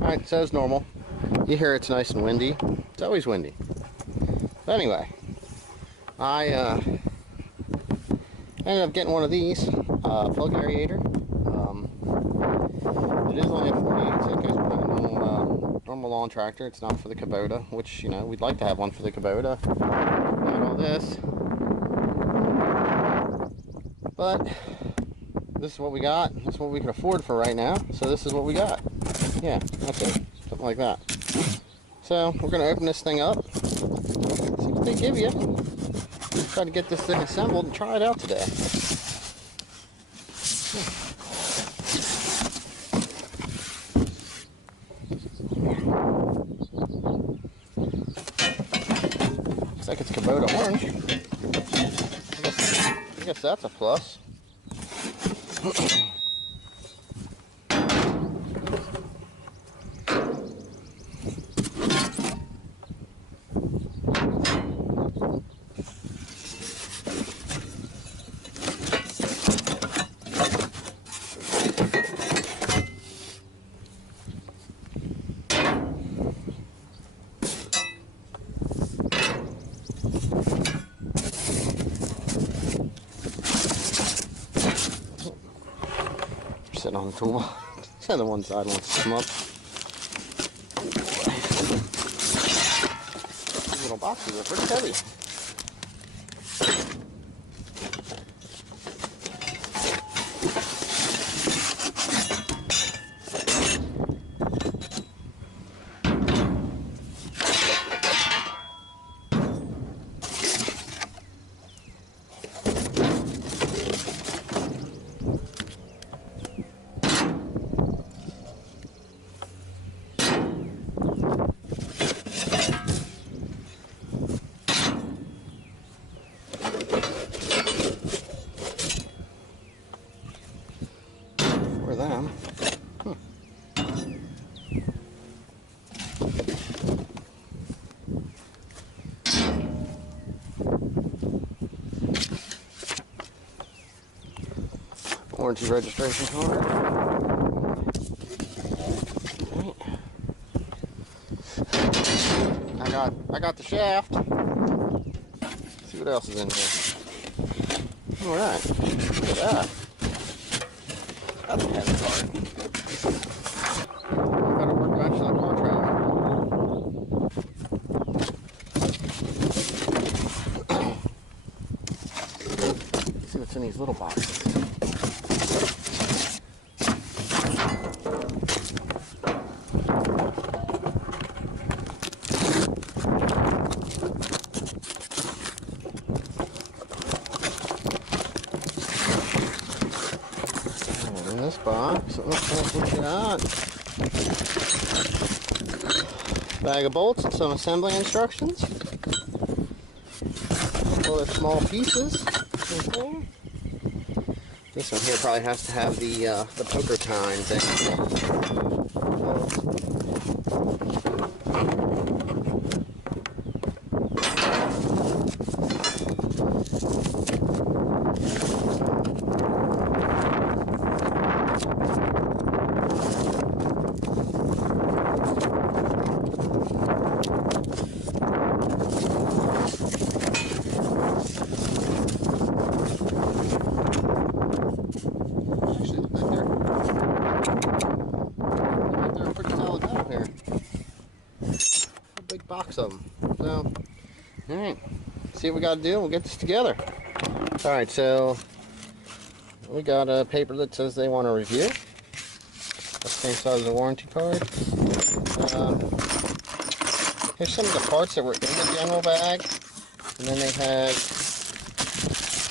Alright, so as normal, you hear it's nice and windy. It's always windy. But anyway, I ended up getting one of these, Plug Aerator. It is only a 48, so it goes behind a normal lawn tractor. It's not for the Kubota, which, you know, we'd like to have one for the Kubota. Got all this. But this is what we got. This is what we can afford for right now. So this is what we got. Yeah, that's it. Something like that. So we're going to open this thing up. See what they give you. Try to get this thing assembled and try it out today. Looks like it's Kubota orange. I guess that's a plus. Sitting on the toolbox. And the one side wants to come up. These little boxes are pretty heavy. For them. Warranty registration card. I got the shaft. Let's see what else is in here. Alright. Look at that. That's a heavy card. Got a workbench on the car trailer. Let's see what's in these little boxes. In this box, it looks like what you got. Bag of bolts and some assembly instructions. Other small pieces. Okay. This one here probably has to have the poker time thing. Box of them. So, alright, see what we got to do. We'll get this together. Alright, so we got a paper that says they want a review. That's the same size as the warranty card. Here's some of the parts that were in the general bag. And then they had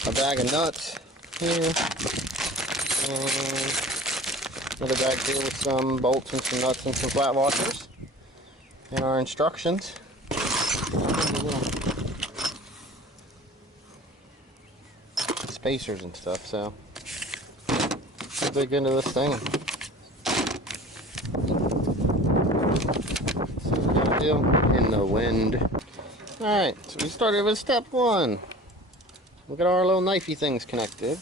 a bag of nuts here. Another bag here with some bolts and some nuts and some flat washers. And our instructions. Spacers and stuff, so let's dig into this thing. See what we gotta do in the wind. Alright, so we started with step 1. Look at our little knifey things connected.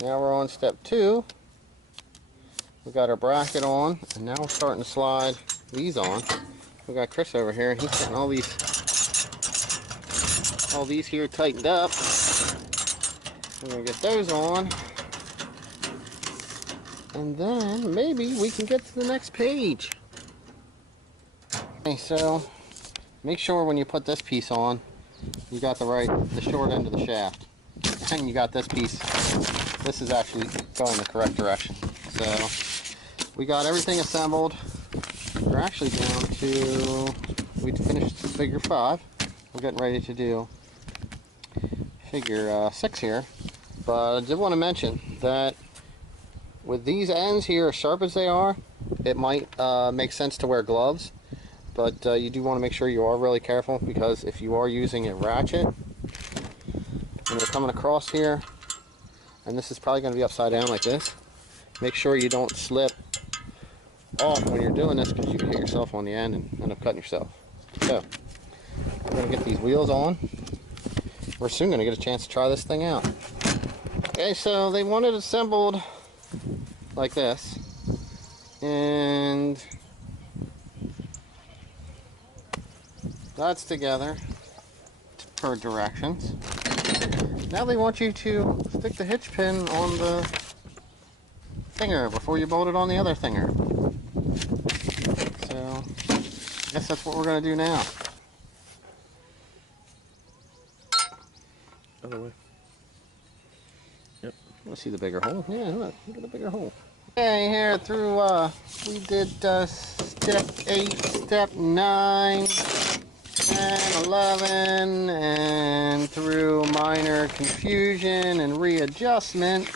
Now we're on step 2. We got our bracket on, and now we're starting to slide these on. We got Chris over here, and he's getting all these here tightened up. We're gonna get those on, and then maybe we can get to the next page. Okay, so make sure when you put this piece on, you got the short end of the shaft, and you got this piece. This is actually going the correct direction. So we got everything assembled. We're actually down to, we finished figure 5. We're getting ready to do figure 6 here. But I did want to mention that with these ends here, as sharp as they are, it might make sense to wear gloves. But you do want to make sure you are really careful, because if you are using a ratchet and you're coming across here, and this is probably going to be upside down like this, make sure you don't slip off when you're doing this, because you can hit yourself on the end and end up cutting yourself. So we're going to get these wheels on. We're soon going to get a chance to try this thing out. Okay, so they want it assembled like this, and that's together per directions. Now they want you to stick the hitch pin on the thinger before you bolt it on the other thinger. So I guess that's what we're going to do now. Other way. Yep. Let's see the bigger hole. Yeah, look at the bigger hole. Okay, here through, we did step 8, step 9, 10, 11, and through minor confusion and readjustment,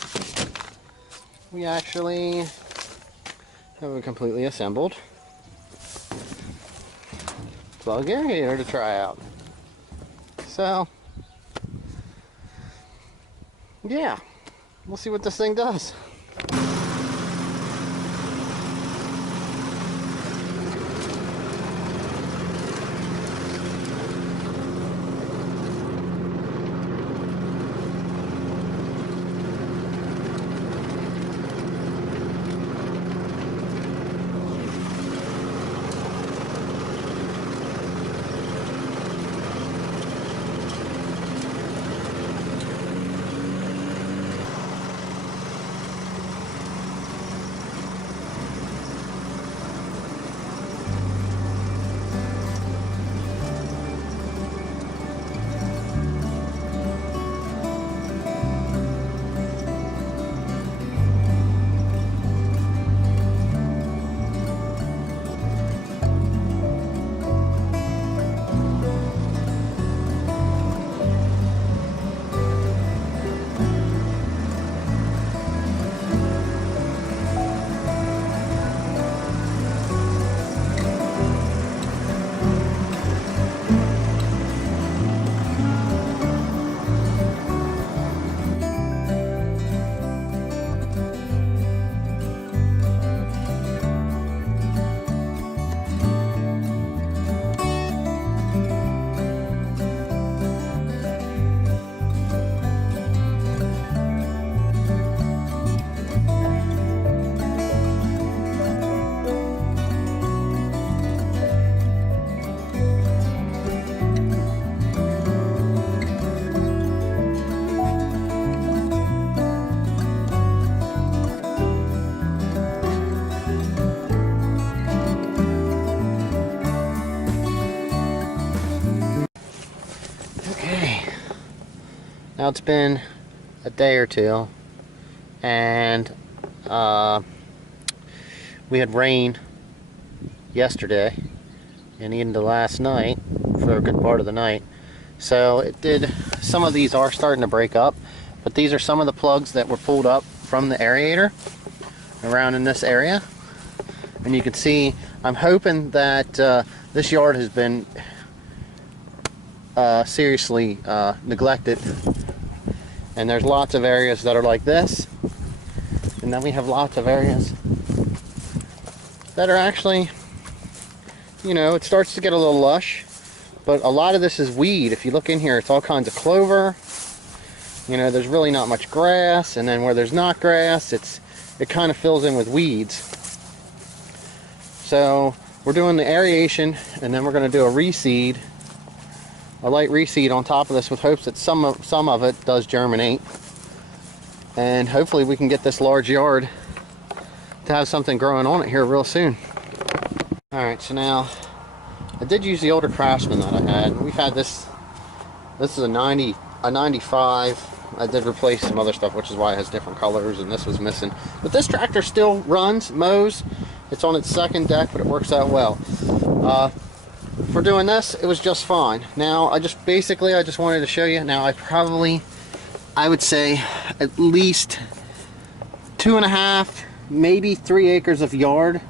we actually have a completely assembled Plug Aerator to try out. So, yeah, we'll see what this thing does. Now it's been a day or two, and we had rain yesterday and into last night for a good part of the night. So it did, some of these are starting to break up, but these are some of the plugs that were pulled up from the aerator around in this area. And you can see, I'm hoping that this yard has been seriously neglected, and there's lots of areas that are like this, and then we have lots of areas that are actually, you know, it starts to get a little lush, but a lot of this is weed. If you look in here, it's all kinds of clover. You know, there's really not much grass, and then where there's not grass, it's it kind of fills in with weeds. So we're doing the aeration, and then we're going to do a reseed, a light reseed on top of this, with hopes that some of it does germinate, and hopefully we can get this large yard to have something growing on it here real soon. Alright, so now I did use the older Craftsman that I had. We've had this is a 95. I did replace some other stuff, which is why it has different colors, and this was missing. But this tractor still runs, mows. It's on its second deck, but it works out well. For doing this, it was just fine. Now, I just wanted to show you. Now, I would say at least 2.5, maybe 3 acres of yard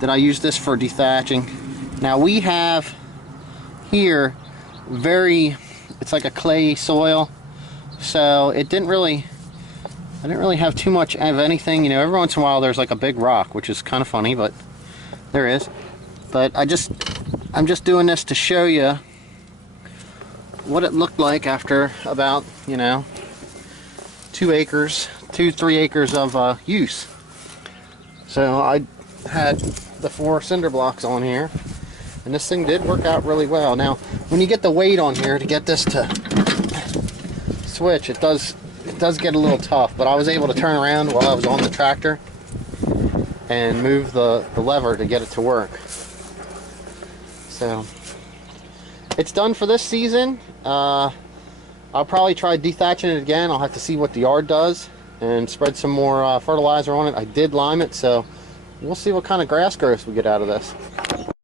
that I use this for dethatching. Now, we have here it's like a clay soil, so I didn't really have too much of anything. You know, every once in a while there's like a big rock, which is kind of funny, but there is. But I'm just doing this to show you what it looked like after about, you know, 3 acres of use. So I had the 4 cinder blocks on here, and this thing did work out really well. Now, when you get the weight on here to get this to switch, it does get a little tough, but I was able to turn around while I was on the tractor and move the lever to get it to work. So it's done for this season. I'll probably try dethatching it again. I'll have to see what the yard does and spread some more fertilizer on it. I did lime it, so we'll see what kind of grass growth we get out of this.